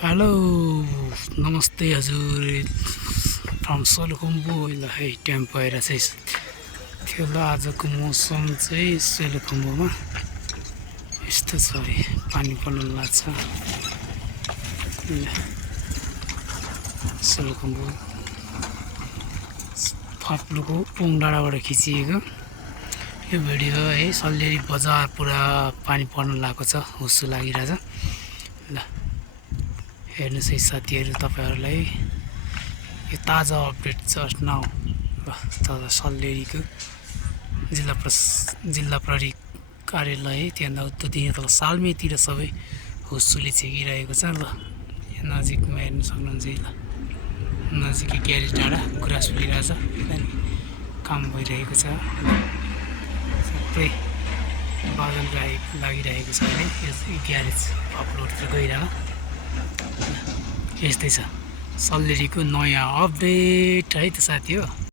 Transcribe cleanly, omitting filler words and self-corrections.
Hello नमस्ते हजुर from Solukhumbu ल है टाइम भएर चाहिँ थियो ल आजको मौसम चाहिँ सोलुखुम्बुमा यस्तो छ है पानी पर्न लाग्छ सोलुखुम्बु फाप्लुको पुङ डाँडाबाट खिचिएको यो भिडियो है सल्लेरी बजार पुरा पानी पर्न लागेको छ हुस्सु लागिरहेछ ल हेर्नुहोस् है साथीहरू तपाईहरुलाई यो ताजा अपडेट जस्ट नाउ ल सल्लेरीको जिल्ला प्रहरी कार्यालय त्यहाँ तल सालमेतिर सबै हुस्सुले छेकिरहेको छ ल यहाँ नजिकमा हेर्न सक्नुहुन्छ है ल नजिकै ग्यारेज डाँडा गुराँस फुलिरहेछ काम भइरहेको छ सबै बादल लागिरहेको छ है यो ग्यारेज अपलोडतिर गइरहेको यस्तै छ सल्लेरीको नयाँ अपडेट है त साथी हो।